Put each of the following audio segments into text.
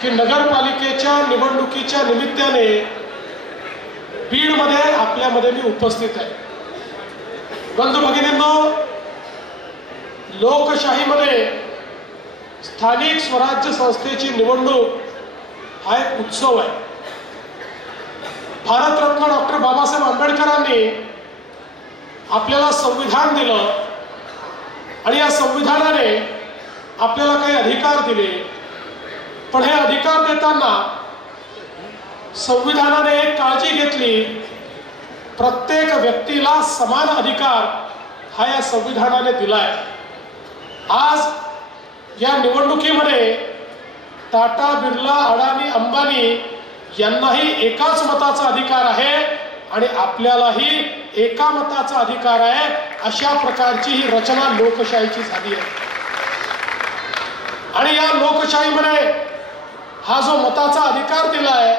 की नगरपालिकेच्या निवडणुकीच्या निमित्ताने बीडमध्ये आपल्यामध्ये मी उपस्थित आहे। बंधू भगिनींनो, लोकशाहीमध्ये स्थानिक स्वराज्य संस्थेची निवडणूक हा एक उत्सव आहे। भारतरत्न डॉक्टर बाबासाहेब आंबेडकरांनी आपल्याला संविधान दिलं आणि या संविधानाने आपल्याला काही अधिकार दिले, पण हे अधिकार देताना संविधानाने एक काळजी घेतली, प्रत्येक व्यक्तीला समान अधिकार हा या संविधानाने दिलाय। आज या निवडणुकीमध्ये टाटा, बिर्ला, अडाणी, अंबानी यांनाही एकाच मताचा अधिकार आहे आणि आपल्यालाही एका मताचा अधिकार आहे। अशा प्रकारची ही रचना लोकशाहीची झाली आहे आणि या लोकशाहीमध्ये हा जो मताचा अधिकार दिलाय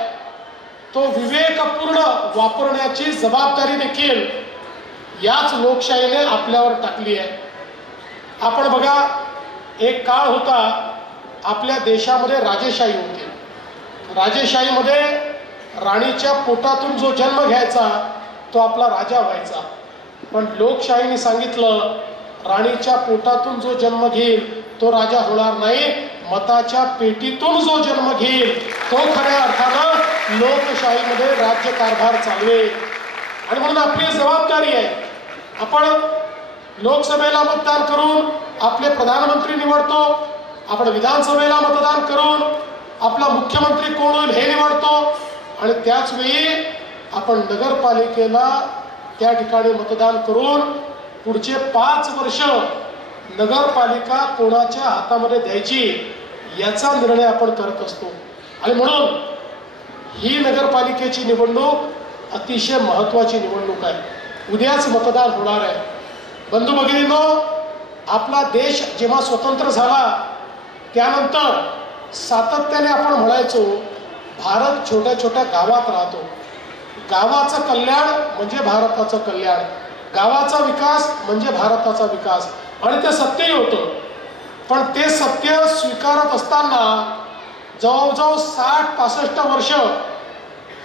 तो विवेकपूर्ण वापरण्याची जबाबदारी देखील याच लोकशाहीने आपल्यावर टाकली आहे। आपण बघा, एक काळ होता आपल्या देशामध्ये राजेशाही होती। राजेशाहीमध्ये राणीच्या पोटातून जो जन्म घ्यायचा तो आपला राजा व्हायचा, पण लोकशाहीने सांगितलं राणीच्या पोटातून जो जन्म घेईल तो राजा होणार नाही, मताच्या पेटीतून जो जन्म घेईल तो खऱ्या अर्थानं लोकशाहीमध्ये राज्यकारभार चालवेल। आणि म्हणून आपली जबाबदारी आहे, आपण लोकसभेला मतदान करून आपले प्रधानमंत्री निवडतो, आपण विधानसभेला मतदान करून आपला मुख्यमंत्री कोण होईल हे निवडतो आणि त्याच वेळी आपण नगरपालिकेला त्या ठिकाणी मतदान करून पुढचे 5 वर्ष नगरपालिका कोणाच्या हातामध्ये द्यायची याचा निर्णय आपण करत असतो। आणि म्हणून ही नगरपालिकेची निवडणूक अतिशय महत्त्वाची निवडणूक आहे। उद्याच मतदान होणार आहे। बंधू भगिनींनो, आपला देश जेव्हा स्वतंत्र झाला त्यानंतर सातत्याने आपण म्हणायचो भारत छोट्या छोट्या गावात राहतो, गावाचं कल्याण म्हणजे भारताचं कल्याण, गावाचा विकास म्हणजे भारताचा विकास, आणि ते सत्यही होतं। पण ते सत्य स्वीकारत असताना जवळजवळ 60-65 वर्ष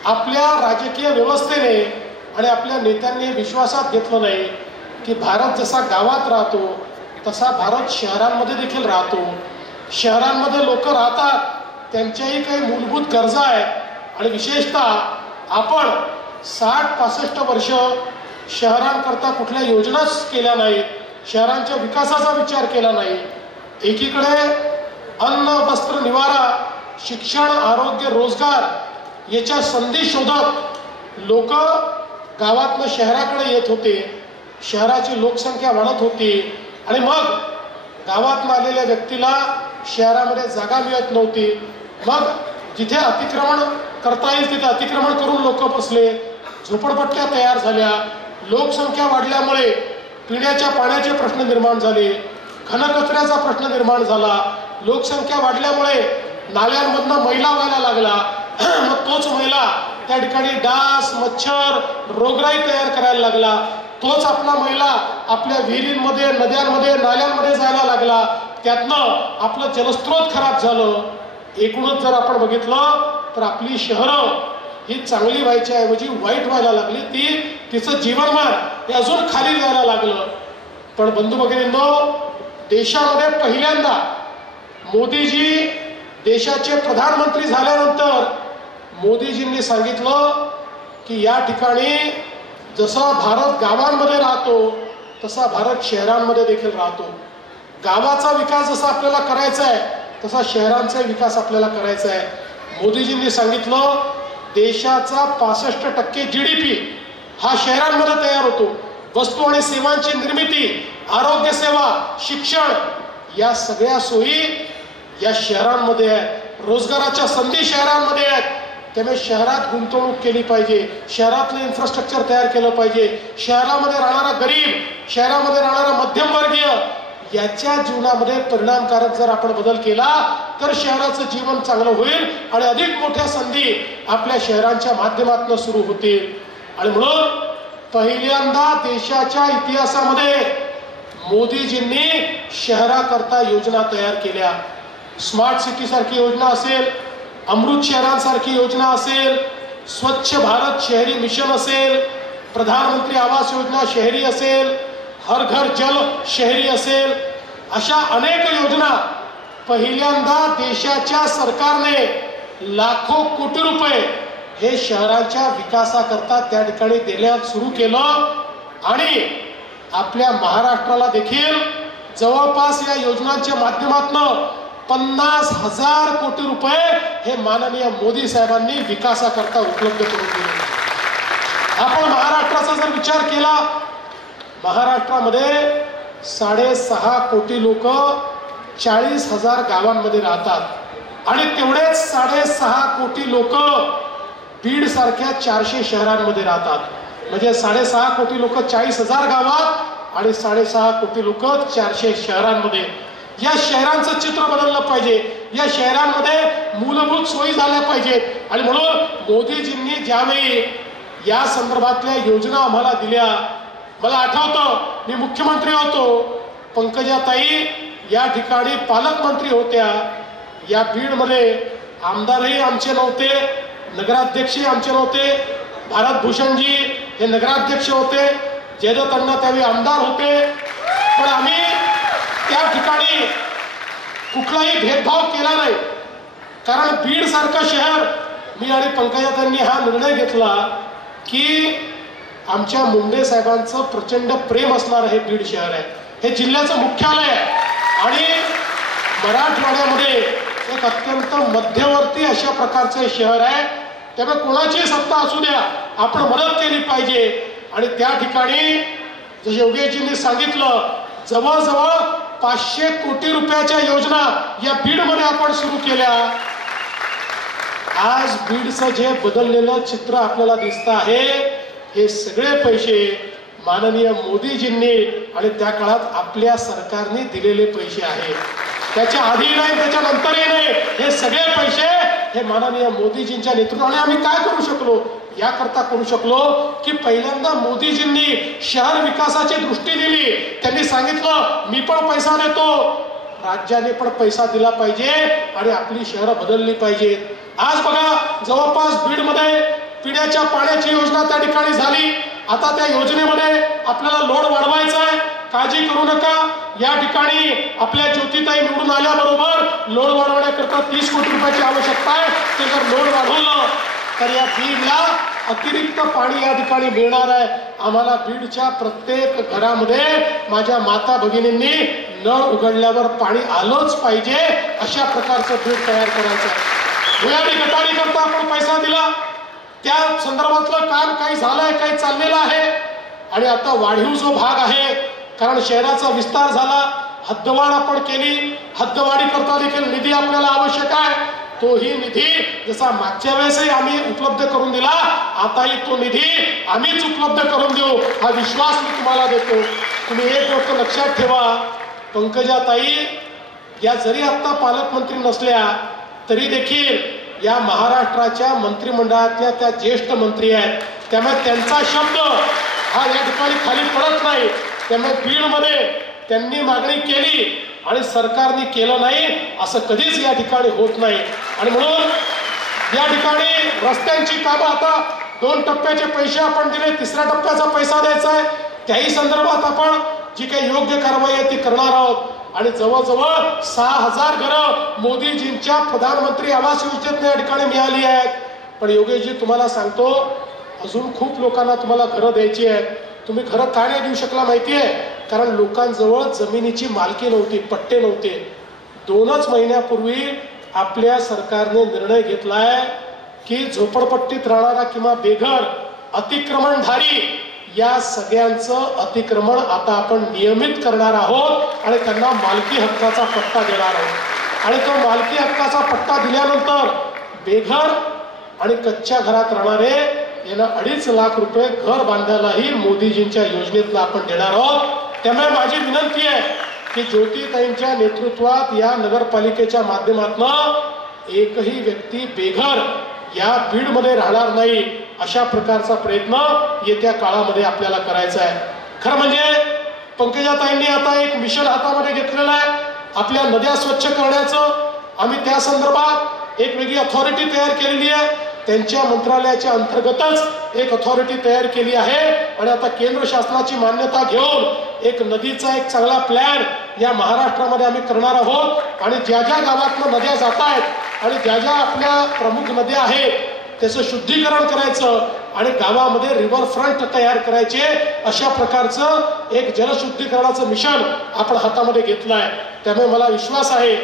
आपल्या राजकीय व्यवस्थेने आणि आपल्या नेत्यांनी विश्वासात घेतलं नाही की भारत जसा गावात राहतो तसा भारत शहरांमध्ये देखील राहतो। शहरांमध्ये लोक राहतात, त्यांच्याही काही मूलभूत गरजा आहेत आणि विशेषतः आपण 60-65 वर्ष शहरांकरता कुठल्या योजनाच केल्या नाहीत, शहरांच्या विकासाचा विचार केला नाही। एकीकडे अन्न, वस्त्र, निवारा, शिक्षण, आरोग्य, रोजगार याच्या संधी शोधत लोक गावातनं शहराकडे येत होते, शहराची लोकसंख्या वाढत होती आणि मग गावातून आलेल्या व्यक्तीला शहरामध्ये जागा मिळत नव्हती। मग जिथे अतिक्रमण करता येईल तिथे अतिक्रमण करून लोक बसले, झोपडपट्ट्या तयार झाल्या, लोकसंख्या वाढल्यामुळे पिण्याच्या पाण्याचे प्रश्न निर्माण झाले, घनकचऱ्याचा प्रश्न निर्माण झाला, लोकसंख्या वाढल्यामुळे नाल्यांमधनं मैला व्हायला लागला, मग तोच मैला त्या ठिकाणी डास, मच्छर, रोगराई तयार करायला लागला, तोच आपला मैला आपल्या विहिरींमध्ये, नद्यांमध्ये, नाल्यांमध्ये जायला लागला, त्यातनं आपलं जलस्रोत खराब झालं। एकूणच जर आपण बघितलं तर आपली शहरं ही चांगली व्हायच्या ऐवजी वाईट व्हायला लागली, तिचं जीवनमान हे अजून खाली जायला लागलं। पण बंधू भगिनींनो, देशामध्ये पहिल्यांदा मोदीजी देशाचे प्रधानमंत्री झाल्यानंतर मोदीजींनी सांगितलं की या ठिकाणी जसा भारत गावांमध्ये राहतो तसा भारत शहरांमध्ये देखील राहतो। गावाचा विकास जसा आपल्याला करायचा आहे तसा शहरांचा विकास आपल्याला करायचा आहे। मोदीजींनी सांगितलं देशाचा 65% GDP हा शहरांमध्ये तयार होतो। वस्तू आणि सेवांची निर्मिती, आरोग्य सेवा, शिक्षण या सगळ्या सोयी या शहरांमध्ये आहेत, रोजगाराच्या संधी शहरांमध्ये आहेत। त्यामुळे शहरात गुंतवणूक केली पाहिजे, शहरातलं इन्फ्रास्ट्रक्चर तयार केलं पाहिजे, शहरामध्ये राहणारा गरीब, शहरामध्ये राहणारा मध्यमवर्गीय याच्या जीवनामध्ये परिणामकारक जर आपण बदल केला तर शहराचं जीवन चांगलं होईल आणि अधिक मोठ्या संधी आपल्या शहरांच्या माध्यमातून सुरू होतील। आणि म्हणून पहिल्यांदा देशाच्या इतिहासामध्ये मोदीजींनी शहराकरता योजना तयार केल्या। स्मार्ट सिटी सारखी योजना असेल, अमृत शहरांसारखी योजना असेल, स्वच्छ भारत शहरी मिशन असेल, प्रधानमंत्री आवास योजना शहरी असेल, हर घर जल शहरी असेल, अशा अनेक योजना पहिल्यांदा देशाच्या सरकारने लाखो कोटी रुपये हे शहरांच्या विकासाकरता त्या ठिकाणी देण्यास सुरू केलं आणि आपल्या महाराष्ट्राला देखील जवळपास या योजनांच्या माध्यमातून 50,000 कोटी रुपये हे माननीय मोदी साहेबांनी विकासाकरता उपलब्ध करून दिले. आपण महाराष्ट्राचा जर विचार केला, महाराष्ट्रामध्ये 6.5 कोटी लोक 40,000 गावांमध्ये राहतात आणि तेवढेच 6.5 कोटी लोक बीड सारख्या 400 शहरांमध्ये राहतात. म्हणजे 6.5 कोटी लोक 40,000 गावात आणि 6.5 कोटी लोक 400 शहरांमध्ये. या शहरांचं चित्र बदललं पाहिजे, या शहरांमध्ये मूलभूत सोयी झाल्या पाहिजेत आणि म्हणून मोदीजींनी ज्यावेळी या संदर्भातल्या योजना आम्हाला दिल्या, मला आठवतं मी मुख्यमंत्री होतो, पंकजाताई या ठिकाणी पालकमंत्री होत्या. या बीडमध्ये आमदारही आमचे नव्हते, नगराध्यक्षही आमचे नव्हते. भारतभूषणजी हे नगराध्यक्ष होते, जयदत्त अण्णा त्यावेळी आमदार होते. पण आम्ही त्या ठिकाणी कुठलाही भेदभाव केला नाही, कारण बीड सारखं शहर, मी आणि पंकजाताईंनी हा निर्णय घेतला की आमच्या मुंडे साहेबांचं प्रचंड प्रेम असणार हे बीड शहर आहे, हे जिल्ह्याचं मुख्यालय आहे आणि मराठवाड्यामध्ये एक अत्यंत मध्यवर्ती अशा प्रकारचे शहर आहे. त्यामुळे कोणाची सत्ता असू द्या, आपण मदत केली पाहिजे. आणि त्या ठिकाणी जसे योगेशजींनी सांगितलं, जवळजवळ 500 कोटी रुपयाच्या योजना या बीडमध्ये आपण सुरू केल्या. आज बीडचं जे बदललेलं चित्र आपल्याला दिसतं आहे, हे सगळे पैसे माननीय मोदीजींनी आणि त्या काळात आपल्या सरकारने दिलेले पैसे आहेत. त्याच्या आधी नाही, त्याच्यानंतरही नाही, हे सगळे पैसे हे माननीय मोदीजींच्या नेतृत्वाने आम्ही काय करू शकलो, याकरता करू शकलो की पहिल्यांदा मोदीजींनी शहर विकासाची दृष्टी दिली. त्यांनी सांगितलं मी पण पैसा देतो, राज्याने पण पैसा दिला पाहिजे आणि आपली शहरं बदलली पाहिजेत. आज बघा, जवळपास बीडमध्ये पिण्याच्या पाण्याची योजना त्या ठिकाणी झाली. आता त्या योजनेमध्ये आपल्याला लोड वाढवायचा आहे, काळजी करू नका. या ठिकाणी आपल्या ज्योतिताई निवडून आल्याबरोबर लोड वाढवण्याकरता 30 कोटी रुपयाची आवश्यकता आहे. ते जर लोड वाढवलं तर या बीडला अतिरिक्त पाणी या ठिकाणी मिळणार आहे. आम्हाला बीडच्या प्रत्येक घरामध्ये माझ्या माता भगिनींनी नळ उघडल्यावर पाणी आलंच पाहिजे, अशा प्रकारचं बीड तयार करायचं आहे. भुयारी गटारी करता आपण पैसा दिला, त्या संदर्भातलं काम काही झालंय, काही चाललेलं आहे. आणि आता वाढीव जो भाग आहे, कारण शहराचा विस्तार झाला, हद्दवाढ आपण केली, हद्दवाढी करता देखील निधी आपल्याला आवश्यक आहे. तोही निधी जसा मागच्या वेळेसही आम्ही उपलब्ध करून दिला, आताही तो निधी आम्हीच उपलब्ध करून देऊ, हा विश्वास मी तुम्हाला देतो. तुम्ही एक गोष्ट लक्षात ठेवा, पंकजाताई या जरी आता पालकमंत्री नसल्या तरी देखील या महाराष्ट्राच्या मंत्रिमंडळातल्या त्या ज्येष्ठ मंत्री आहेत. त्यामुळे त्यांचा शब्द हा या ठिकाणी खाली पडत नाही. त्यामुळे बीडमध्ये त्यांनी मागणी केली आणि सरकारने केलं नाही, असं कधीच या ठिकाणी होत नाही. आणि म्हणून या ठिकाणी रस्त्यांची कामं आता 2 टप्प्याचे पैसे आपण दिले, 3ऱ्या टप्प्याचा पैसा द्यायचा आहे. त्याही संदर्भात आपण जी काही योग्य कारवाई आहे ती करणार आहोत. आणि जवळजवळ 6,000 घरं मोदीजींच्या प्रधानमंत्री आवास योजनेत या ठिकाणी मिळाली आहेत. पण योगेशजी तुम्हाला सांगतो, अजून खूप लोकांना तुम्हाला घरं द्यायची आहेत. तुम्ही घरं का नाही देऊ शकला माहिती आहे? कारण लोकांजवळ जमिनीची मालकी नव्हती, पट्टे नव्हते. 2च महिन्यापूर्वी आपल्या सरकारने निर्णय घेतलाय की झोपडपट्टीत राहणारा किंवा बेघर अतिक्रमणधारी या सगळ्यांचं अतिक्रमण आता आपण नियमित करणार आहोत आणि त्यांना मालकी हक्काचा पट्टा देणार आहोत. आणि तो मालकी हक्काचा पट्टा दिल्यानंतर बेघर आणि कच्च्या घरात राहणारे यांना 2.5 लाख रुपये घर बांधायलाही मोदीजींच्या योजनेतला आपण देणार आहोत. त्यामुळे माझी विनंती आहे की ज्योतिताईंच्या नेतृत्वात या नगरपालिकेच्या माध्यमातून एकही व्यक्ती बेघर या बीडमध्ये राहणार नाही, अशा प्रकारचा प्रयत्न येत्या काळामध्ये आपल्याला करायचा आहे. खरं म्हणजे पंकजाताईंनी आता एक मिशन हातामध्ये घेतलेलं आहे आपल्या नद्या स्वच्छ करण्याचं. आम्ही त्या संदर्भात एक वेगळी अथॉरिटी तयार केलेली आहे, त्यांच्या मंत्रालयाच्या अंतर्गतच एक अथॉरिटी तयार केली आहे आणि आता केंद्र शासनाची मान्यता घेऊन एक नदीचा एक चांगला प्लॅन या महाराष्ट्रामध्ये आम्ही करणार आहोत आणि ज्या ज्या गावातनं नद्या जात आहेत आणि ज्या ज्या आपल्या प्रमुख नद्या आहेत त्याचं शुद्धीकरण करायचं आणि गावामध्ये रिव्हरफ्रंट तयार करायचे, अशा प्रकारचं एक जलशुद्धीकरणाचं मिशन आपण हातामध्ये घेतलं आहे. त्यामुळे मला विश्वास आहे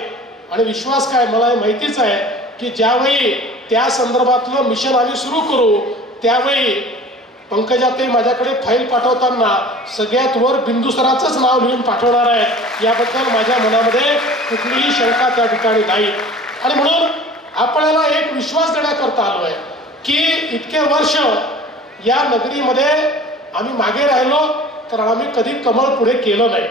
आणि विश्वास काय मला हे माहितीच आहे की ज्यावेळी त्या संदर्भातलं मिशन आम्ही सुरू करू त्यावेळी पंकजाताई माझ्याकडे फाईल पाठवताना सगळ्यात वर बिंदुसराचंच नाव लिहून पाठवणार आहे, याबद्दल माझ्या मनामध्ये कुठलीही शंका त्या ठिकाणी नाही. आणि म्हणून आपल्याला एक विश्वास देण्याकरता आलो आहे की इतके वर्ष या नगरीमध्ये आम्ही मागे राहिलो तर आम्ही कधी कमळ पुढे केलं नाही.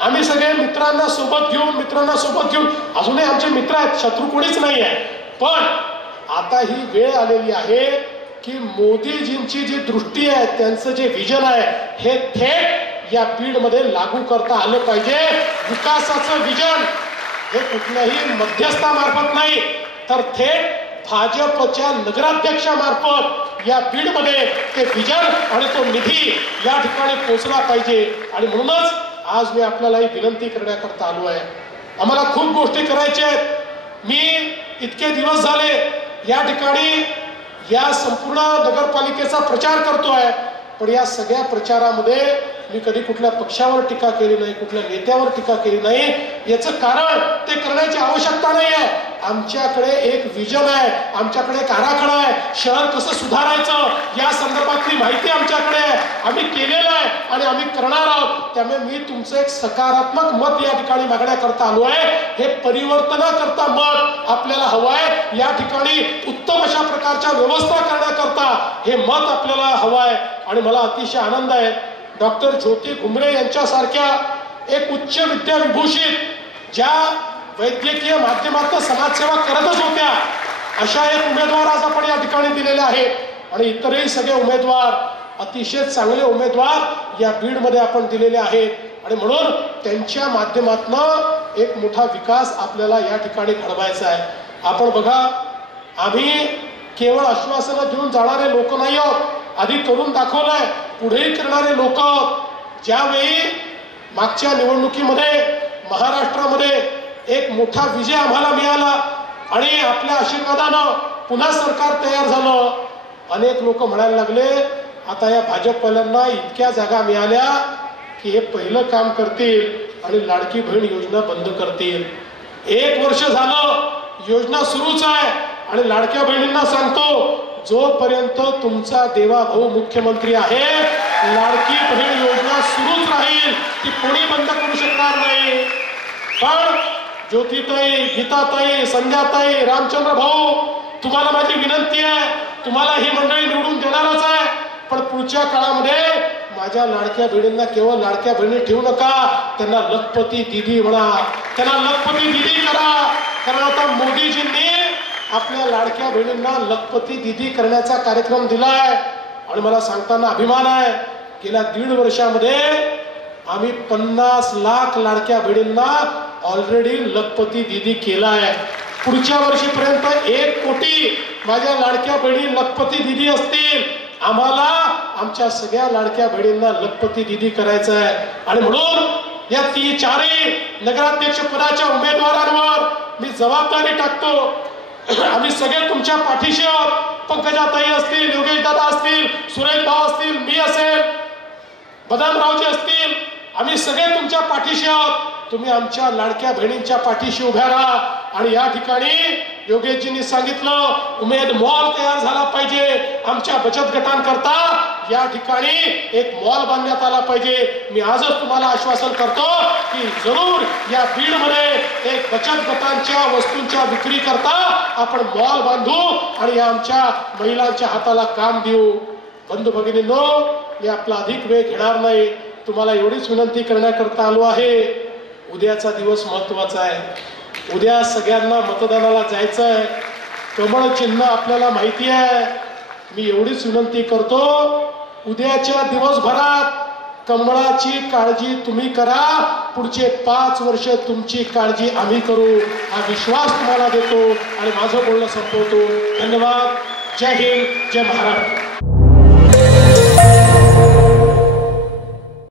आम्ही सगळे मित्रांना सोबत घेऊन अजूनही आमचे मित्र आहेत, शत्रू कोणीच नाही आहे. पण आता ही वेळ आलेली आहे की मोदीजींची जी दृष्टी आहे, त्यांचं जे विजन आहे हे थेट या बीडमध्ये लागू करता आलं पाहिजे. विकासाचं विजन हे कुठल्याही मध्यस्थामार्फत नाही तर थेट भाजपच्या नगराध्यक्षामार्फत या बीडमध्ये ते विजन आणि तो निधी या ठिकाणी पोहोचला पाहिजे. आणि म्हणूनच आज मी आपल्याला ही विनंती करण्याकरता आलो आहे. आम्हाला खूप गोष्टी करायच्या आहेत. मी इतके दिवस झाले या ठिकाणी या संपूर्ण नगरपालिकेचा प्रचार करतोय, पण या सगळ्या प्रचारामध्ये मी कधी कुठल्या पक्षावर टीका केली नाही, कुठल्या नेत्यावर टीका केली नाही. याचं कारण ते करण्याची आवश्यकता नाही आहे. आमच्याकडे एक विजन आहे, आमच्याकडे एक आराखडा आहे. शहर कसं सुधारायचं या संदर्भातली माहिती आमच्याकडे आहे, आम्ही केलेलं आहे आणि आम्ही करणार आहोत. त्यामुळे मी तुमचं एक सकारात्मक मत या ठिकाणी मागण्याकरता आलो आहे. हे परिवर्तनाकरता मत आपल्याला हवं आहे. या ठिकाणी उत्तम अशा प्रकारच्या व्यवस्था करण्याकरता हे मत आपल्याला हवं आहे. आणि मला अतिशय आनंद आहे डॉक्टर ज्योती घुमरे यांच्यासारख्या एक उच्च विद्याविभूषित ज्या वैद्यकीय माध्यमातून समाजसेवा करतच होत्या अशा एक उमेदवार आज आपण या ठिकाणी दिलेले आहेत आणि इतरही सगळे उमेदवार अतिशय चांगले उमेदवार या बीडमध्ये आपण दिलेले आहेत. आणि म्हणून त्यांच्या माध्यमातून एक मोठा विकास आपल्याला या ठिकाणी घडवायचा आहे. आपण बघा, आम्ही केवळ आश्वासनं देऊन जाणारे लोक नाही आहोत, आधी करून दाखवलंय, पुढेही करणारे लोक. ज्यावेळी मागच्या निवडणुकीमध्ये महाराष्ट्रामध्ये एक मोठा विजय आम्हाला मिळाला आणि आपल्या आशीर्वादानं पुन्हा सरकार तयार झालं, अनेक लोक म्हणायला लागले आता या भाजपवाल्यांना इतक्या जागा मिळाल्या की हे पहिलं काम करतील आणि लाडकी बहीण योजना बंद करतील. 1 वर्ष झालं, योजना सुरूच आहे आणि लाडक्या बहिणींना सांगतो जोपर्यंत तुमचा देवा भाऊ मुख्यमंत्री आहे लाडकी बहीण योजना सुरूच राहील, ती कोणी बंद करू शकणार नाही. पण ज्योतिताई, गीताताई, संध्याताई, रामचंद्र भाऊ, तुम्हाला माझी विनंती आहे, तुम्हाला ही मंडळी निवडून देणारच आहे, पण पुढच्या काळामध्ये माझ्या लाडक्या बहिणींना केवळ लाडक्या बहिणी ठेवू नका, त्यांना लखपती दीदी म्हणा, त्यांना लखपती दीदी करा. कारण आता मोदीजींनी आपल्या लाडक्या बहिणींना लखपती दीदी करण्याचा कार्यक्रम दिलाय आणि मला सांगताना अभिमान आहे, गेल्या 1.5 वर्षामध्ये आम्ही 50 लाख लाडक्या बहिणींना ऑलरेडी लखपती दीदी केलाय. पुढच्या वर्षीपर्यंत 1 कोटी माझ्या लाडक्या बहिणी लखपती दीदी असतील. आम्हाला आमच्या सगळ्या लाडक्या बहिणींना लखपती दीदी करायचं आहे. आणि म्हणून या 4ही नगराध्यक्ष पदाच्या उमेदवारांवर मी जबाबदारी टाकतो. आम्ही सगळे तुमच्या पाठीशी आहोत. पंकजाताई असतील, योगेश दादा असतील, सुरेश भाऊ असतील, मी असेल, बदामरावजी असतील, आम्ही सगळे तुमच्या पाठीशी आहोत. तुम्ही आमच्या लाडक्या बहिणींच्या पाठीशी उभ्या राहा. आणि या ठिकाणी योगेशजींनी सांगितलं उमेद मॉल तयार झाला पाहिजे. आमच्या बचत गटांकरता या ठिकाणी एक मॉल बांधण्यात आला पाहिजे. मी आजच तुम्हाला आश्वासन करतो की जरूर या बीडमध्ये एक बचत गटांच्या वस्तूंच्या विक्री करता आपण मॉल बांधू आणि या आमच्या महिलांच्या हाताला काम देऊ. बंधू भगिनींनो, मी आपला अधिक वेळ घेणार नाही. तुम्हाला एवढीच विनंती करण्याकरता आलो आहे, उद्याचा दिवस महत्वाचा आहे. उद्या सगळ्यांना मतदानाला जायचं आहे. कमळ चिन्ह आपल्याला माहिती आहे. मी एवढीच विनंती करतो, उद्याच्या दिवसभरात कमळाची काळजी तुम्ही करा, पुढचे 5 वर्ष तुमची काळजी आम्ही करू, हा विश्वास तुम्हाला देतो आणि माझं बोलणं संपवतो. धन्यवाद. जय हिंद, जय महाराष्ट्र.